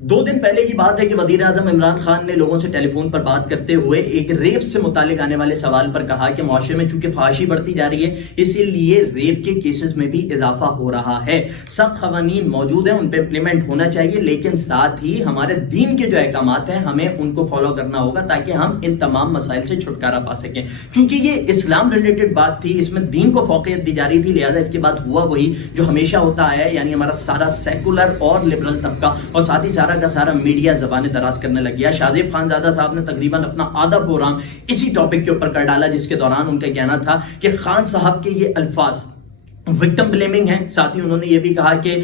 دو دن پہلے کی بات ہے کہ وزیر اعظم عمران خان نے لوگوں سے ٹیلی فون پر بات کرتے ہوئے ایک ریپ سے متعلق آنے والے سوال پر کہا کہ معاشرے میں چونکہ فحاشی بڑھتی جا رہی ہے اسی لیے ریپ کے کیسز میں بھی اضافہ ہو رہا ہے. سخت قوانین موجود ہیں, ان پہ امپلیمنٹ ہونا چاہیے, لیکن ساتھ ہی ہمارے دین کے جو احکامات ہیں ہمیں ان کو فالو کرنا ہوگا تاکہ ہم ان تمام مسائل سے چھٹکارا پا سکیں. چونکہ یہ اسلام ریلیٹڈ بات تھی, اس میں دین کو فوقیت دی جا رہی تھی, لہذا اس کے بعد ہوا وہی جو ہمیشہ ہوتا آیا ہے, یعنی ہمارا سارا سیکولر اور لبرل طبقہ اور ساتھ ہی سارا کا سارا میڈیا زبانیں دراز کرنے لگ گیا. شادیب خانزادہ صاحب نے تقریباً اپنا آدھا پروگرام اسی ٹاپک کے اوپر کر ڈالا, جس کے دوران ان کا کہنا تھا کہ خان صاحب کے یہ الفاظ وکٹم بلیمنگ ہے. ساتھ ہی انہوں نے یہ بھی کہا کہ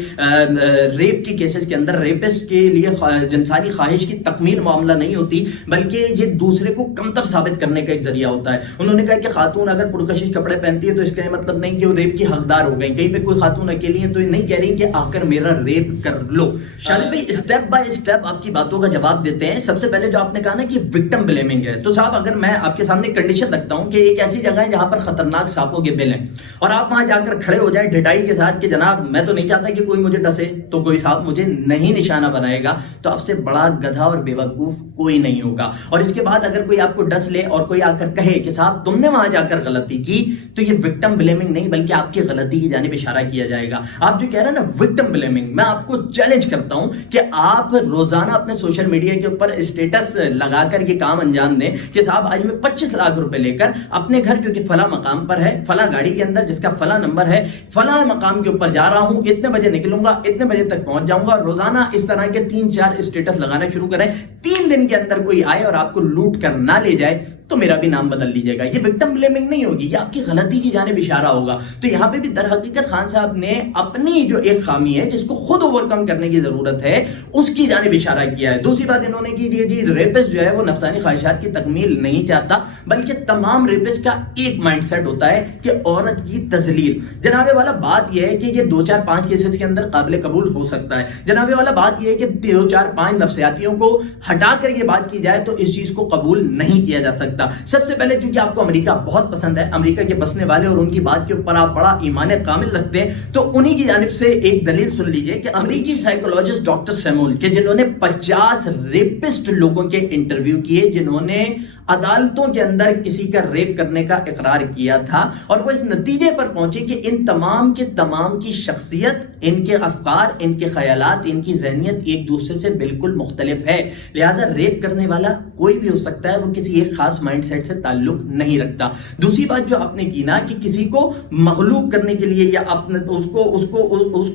ریپ کے کیسز کے اندر ریپسٹ کے لیے جنسانی خواہش کی تکمیل معاملہ نہیں ہوتی بلکہ یہ دوسرے کو کمتر ثابت کرنے کا ایک ذریعہ ہوتا ہے. انہوں نے کہا کہ خاتون اگر پرکشش کپڑے پہنتی ہے تو اس کا یہ مطلب نہیں کہ وہ ریپ کی حقدار ہو گئی. کہیں پہ کوئی خاتون اکیلی ہے تو یہ نہیں کہہ رہی کہ آ کر میرا ریپ کر لو. شادی بھائی اسٹیپ بائی اسٹیپ آپ کی باتوں کا جواب دیتے ہیں. سب سے پہلے جو آپ نے کہا نا کہ وکٹم بلیمنگ ہے, تو صاحب اگر میں آپ کے سامنے کنڈیشن رکھتا ہوں کہ ایک ایسی جگہ ہے جہاں پر خطرناک سانپوں کے بل ہیں اور آپ وہاں جا کر کھڑے ہو جائیں ڈٹائی کے ساتھ کہ جناب میں تو نہیں چاہتا کہ کوئی مجھے ڈسے, تو کوئی صاحب مجھے نہیں نشانہ بنائے گا, تو آپ سے بڑا گدھا اور بے وقوف کوئی نہیں ہوگا. اور اس کے بعد اگر کوئی آپ کو ڈس لے اور کوئی آ کر کہے کہ صاحب تم نے وہاں جا کر غلطی کی, تو یہ وکٹم بلیمنگ نہیں بلکہ آپ کی غلطی کی جانب اشارہ کیا جائے گا. آپ جو کہہ رہے ہیں نا وکٹم بلیمنگ, میں آپ کو چیلنج کرتا ہوں کہ آپ روزانہ اپنے سوشل میڈیا کے اوپر اسٹیٹس لگا کر یہ کام انجام دیں کہ صاحب آج میں 25 لاکھ روپے لے کر اپنے گھر جو کہ فلاں مقام پر ہے, فلاں گاڑی کے اندر جس کا فلاں نمبر ہے, فلاں مقام کے اوپر جا رہا ہوں, اتنے بجے نکلوں گا, اتنے بجے تک پہنچ جاؤں گا. روزانہ اس طرح کے 3-4 اسٹیٹس لگانا شروع کریں. 3 دن کے اندر کوئی آئے اور آپ کو لوٹ کر نہ لے جائے تو میرا بھی نام بدل لیجیے گا. یہ وکٹم بلیمنگ نہیں ہوگی, یہ آپ کی غلطی کی جانب اشارہ ہوگا. تو یہاں پہ بھی در حقیقت خان صاحب نے اپنی جو ایک خامی ہے جس کو خود اوور کم کرنے کی ضرورت ہے اس کی جانب اشارہ کیا ہے. دوسری بات انہوں نے کی جی ریپسٹ جو ہے وہ نفسانی خواہشات کی تکمیل نہیں چاہتا بلکہ تمام ریپسٹ کا ایک مائنڈ سیٹ ہوتا ہے کہ عورت کی تذلیل. جناب والا بات یہ ہے کہ یہ 2-4-5 کیسز کے اندر قابل قبول ہو سکتا ہے. جناب والا بات یہ ہے کہ 2-4-5 نفسیاتیوں کو ہٹا کر یہ بات کی جائے تو اس چیز کو قبول نہیں کیا جا سکتا. سب سے پہلے چونکہ آپ کو امریکہ بہت پسند ہے, امریکہ کے بسنے والے اور ان کی بات کے اوپر آپ بڑا ایمان کامل رکھتے ہیں, تو انہی کی جانب سے ایک دلیل سن لیجئے کہ امریکی سائیکولوجسٹ ڈاکٹر سیمول کہ جنہوں نے 50 ریپسٹ لوگوں کے انٹرویو کیے جنہوں نے عدالتوں کے اندر کسی کا ریپ کرنے کا اقرار کیا تھا, اور وہ اس نتیجے پر پہنچے کہ ان تمام کے تمام کی شخصیت, ان کے افکار, ان کے خیالات, ان کی ذہنیت ایک دوسرے سے بالکل مختلف ہے. لہذا ریپ کرنے والا کوئی بھی ہو سکتا ہے, وہ کسی ایک خاص مائنڈ سیٹ سے تعلق نہیں رکھتا. دوسری بات جو آپ نے کی نا کہ کسی کو مغلوب کرنے کے لیے یا اپنے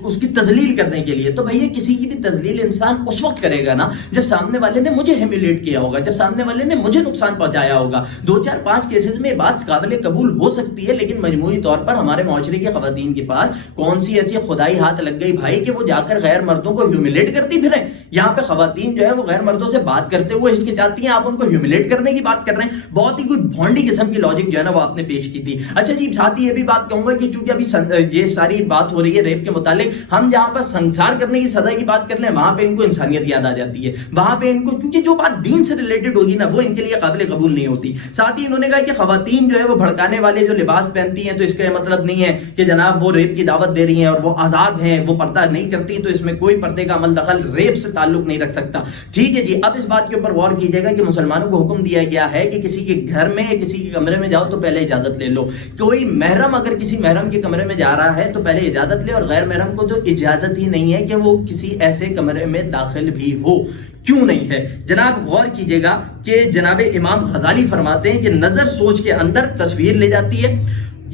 اس کی تذلیل کرنے کے لیے, تو بھئی کسی کی بھی تذلیل انسان اس وقت کرے گا نا جب سامنے والے نے مجھے ہیمیلیٹ کیا ہوگا, جب سامنے والے نے مجھے نقصان پہنچایا ہوگا. 2-4-5 کیسز میں بات قابل قبول ہو سکتی ہے, لیکن مجموعی طور پر ہمارے معاشرے کی خواتین کے پاس کون سی ایسی خدائی ہاتھ لگ گئی بھائی کہ وہ جا کر غیر مردوں کو ہیوملیٹ کرتی پھریں. یہاں پہ خواتین جو ہے وہ غیر مردوں سے بات کرتے ہوئے ہچکچاتی ہیں, آپ ان کو ہیوملیٹ کرنے کی بات کر رہے ہیں. بہت ہی کوئی بھونڈی قسم کی لاجک جو ہے نا وہ آپ نے پیش کی تھی. اچھا جی, ساتھ ہی یہ بھی بات کہوں گا کہ چونکہ ابھی یہ ساری بات ہو رہی ہے ریپ کے متعلق, ہم جہاں پر سنسار کرنے کی سزا کی بات کر لیں وہاں پہ ان کو انسانیت یاد آ جاتی ہے. وہاں پہ ان کو کیونکہ جو بات دین سے ریلیٹڈ ہوگی نا وہ ان کے لیے قابل قبول نہیں ہوتی. ساتھ ہی انہوں نے کہا کہ خواتین جو ہے وہ بھڑکانے والے جو لباس پہنتی ہیں تو اس کا یہ مطلب نہیں ہے کہ جناب وہ ریپ کی دعوت دے رہی ہیں اور وہ آزاد ہیں, وہ پردہ نہیں کرتی, تو اس میں کوئی پردے کا عمل دخل ریپ سے تعلق نہیں رکھ سکتا. ٹھیک ہے جی, اب اس بات کے اوپر غور کیجیے گا کہ مسلمانوں کو حکم دیا گیا ہے کہ کسی کے گھر میں یا کسی کے کمرے میں جاؤ تو پہلے اجازت لے لو. کوئی محرم اگر کسی محرم کے کمرے میں جا رہا ہے تو پہلے اجازت لے, اور غیر محرم کو تو اجازت ہی نہیں ہے کہ وہ کسی ایسے کمرے میں داخل بھی ہو. کیوں نہیں ہے جناب؟ غور کیجئے گا کہ جناب امام غزالی فرماتے ہیں کہ نظر سوچ کے اندر تصویر لے جاتی ہے,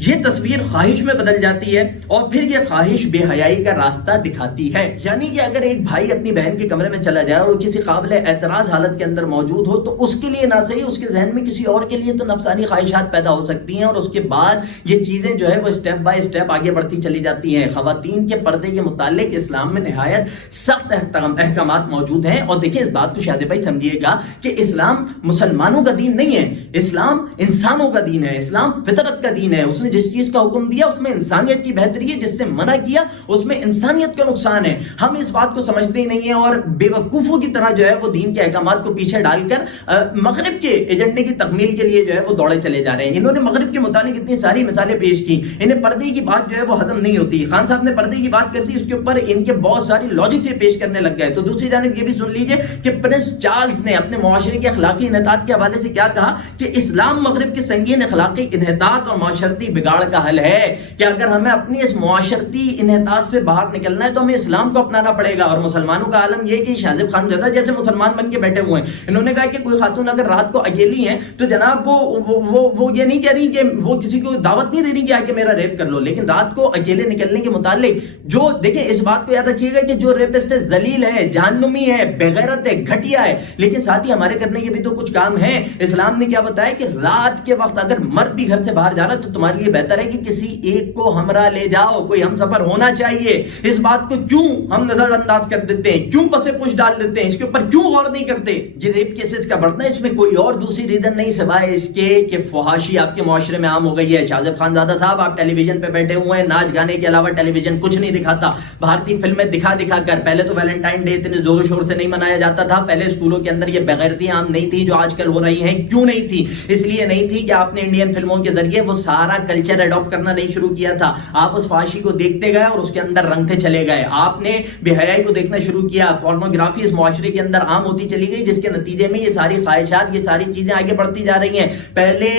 یہ تصویر خواہش میں بدل جاتی ہے, اور پھر یہ خواہش بے حیائی کا راستہ دکھاتی ہے. یعنی کہ اگر ایک بھائی اپنی بہن کے کمرے میں چلا جائے اور وہ کسی قابل اعتراض حالت کے اندر موجود ہو تو اس کے لیے نہ صحیح, اس کے ذہن میں کسی اور کے لیے تو نفسانی خواہشات پیدا ہو سکتی ہیں, اور اس کے بعد یہ چیزیں جو ہے وہ اسٹیپ بائی اسٹیپ آگے بڑھتی چلی جاتی ہیں. خواتین کے پردے کے متعلق اسلام میں نہایت سخت احکامات موجود ہیں. اور دیکھیں اس بات کو شاہد بھائی سمجھیے گا کہ اسلام مسلمانوں کا دین نہیں ہے, اسلام انسانوں کا دین ہے, اسلام فطرت کا دین ہے. اس نے نے جس چیز کا حکم دیا اس میں انسانیت کی بہتری ہے، جس سے منع کیا اس میں انسانیت کا نقصان ہے. ہم اس بات کو سمجھتے ہی نہیں ہیں اور بے وقوفوں کی طرح جو ہے وہ دین کے احکامات کو پیچھے ڈال کر مغرب کے ایجنڈے کی تکمیل کے لیے جو ہے وہ دوڑے چلے جا رہے ہیں. انہوں نے مغرب کے متعلق اتنی ساری مثالیں پیش کی، انہیں پردے کی بات جو ہے وہ ہضم نہیں ہوتی. خان صاحب نے پردے کی بات کر دی، اس کے اوپر ان کے بہت ساری لاجک سے پیش کرنے لگ گئے. تو دوسری جانب یہ بھی سن لیجئے کہ پرنس چارلز نے اپنے معاشرے کے اخلاقی انحطاط کے حوالے سے کیا کہا کہ اسلام مغرب کے سنگین اخلاقی انحطاط اور معاشرتی بگاڑ کا حل ہے، کہ اگر ہمیں اپنی اس معاشرتی انحطاط سے باہر نکلنا ہے تو ہمیں اسلام کو اپنانا پڑے گا. اور مسلمانوں کا عالم یہ کہ شاہزیب خان زیادہ جیسے مسلمان بن کے بیٹھے ہوئے ہیں. انہوں نے کہا کہ کوئی خاتون اگر رات کو اکیلی ہیں تو جناب وہ یہ نہیں کہہ رہی کہ وہ کسی کو دعوت نہیں دے رہی کہ آ کے میرا ریپ کر لو، لیکن رات کو اکیلے نکلنے کے متعلق جو دیکھیں اس بات کو یاد رکھیے گا کہ جو ریپسٹ ہے ذلیل ہے، جہنمی ہے، بغیرت ہے، گھٹیا ہے، لیکن ساتھ ہی ہمارے کرنے کے بھی تو کچھ کام ہیں. اسلام نے کیا بتایا کہ رات کے وقت اگر مرد بھی گھر سے باہر جا رہا ہے تو تمہارے لیے بہتر ہے کہ کسی ایک کو ہمراہ لے جاؤ، کوئی ہم سفر ہونا چاہیے. اس بات کو کیوں ہم نظر انداز کر دیتے ہیں، کیوں پسے پوش ڈال دیتے ہیں، اس کے اوپر کیوں غور نہیں کرتے؟ یہ ریپ کیسز کا بڑھنا اس میں کوئی اور دوسری ریزن نہیں سوائے اس کے کہ فحاشی آپ کے معاشرے میں عام ہو گئی ہے. شاہزیب خان زادہ صاحب آپ ٹیلی ویژن پہ بیٹھے ہوئے ہیں، ناچ گانے کے علاوہ ٹیلی ویژن کچھ نہیں دکھاتا. بھارتی فلمیں دکھا کر، پہلے تو ویلنٹائن ڈے اتنے زور و شور سے نہیں منایا جاتا تھا، پہلے اسکولوں کے اندر یہ بغیرتی عام نہیں تھی جو آج کل ہو رہی ہیں. کیوں نہیں تھی؟ اس لیے نہیں تھی کہ آپ نے انڈین فلموں کے ذریعے وہ سارا کلچر اڈاپٹ کرنا نہیں شروع کیا تھا. آپ اس فحاشی کو دیکھتے گئے اور اس کے اندر رنگتے چلے گئے. آپ نے بے حیائی کو دیکھنا شروع کیا، پورنوگرافی اس معاشرے کے اندر عام ہوتی چلی گئی، جس کے نتیجے میں یہ ساری خواہشات، یہ ساری چیزیں آگے بڑھتی جا رہی ہیں. پہلے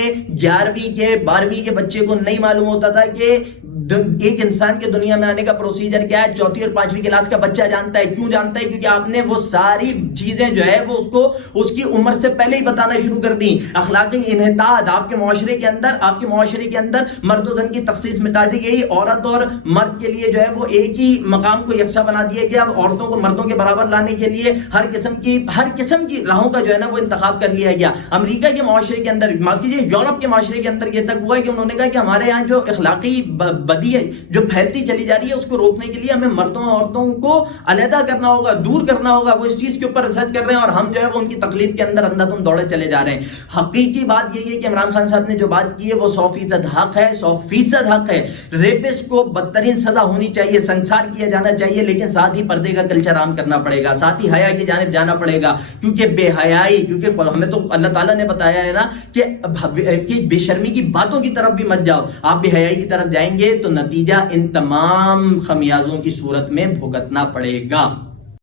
11ویں کے 12ویں کے بچے کو نہیں معلوم ہوتا تھا کہ ایک انسان کے دنیا میں آنے کا پروسیجر کیا ہے. 4تھی اور 5ویں کلاس کا بچہ جانتا ہے. کیوں جانتا ہے؟ کیونکہ آپ نے وہ ساری چیزیں جو ہے وہ اس کو اس کی عمر سے پہلے ہی بتانا شروع کر دی. اخلاقی انحطاط آپ کے معاشرے کے اندر مرد و زن کی تخصیص مٹا دی گئی. عورت اور مرد کے لیے جو ہے وہ ایک ہی مقام کو یکساں بنا دیا گیا. عورتوں کو مردوں کے برابر لانے کے لیے ہر قسم کی راہوں کا جو ہے نا وہ انتخاب کر لیا گیا. امریکہ کے معاشرے کے اندر، معاف کیجیے یورپ کے معاشرے کے اندر یہ تک ہوا ہے کہ انہوں نے کہا کہ ہمارے یہاں جو اخلاقی بدی ہے جو پھیلتی چلی جا رہی ہے اس کو روکنے کے لیے ہمیں مردوں اور عورتوں کو علیحدہ کرنا ہوگا، دور کرنا ہوگا. وہ اس چیز کے اوپر ریسرچ کر رہے ہیں اور ہم جو ہے وہ ان کی تقلید کے اندر اندھا دھند دوڑے چلے جا رہے ہیں. حقیقی بات یہ ہے کہ عمران خان صاحب نے جو بات کی ہے وہ 100% حق ہے، 100% حق ہے. ریپسٹ کو بدترین سزا ہونی چاہیے، سنسار کیا جانا چاہیے، لیکن ساتھ ہی پردے کا کلچر عام کرنا پڑے گا، ساتھ ہی حیا کی جانب جانا پڑے گا. کیونکہ بے حیائی، کیونکہ ہمیں تو اللہ تعالیٰ نے بتایا ہے نا کہ بے شرمی کی باتوں کی طرف بھی مت جاؤ. آپ بے حیائی کی طرف جائیں گے تو نتیجہ ان تمام خمیازوں کی صورت میں بھگتنا پڑے گا.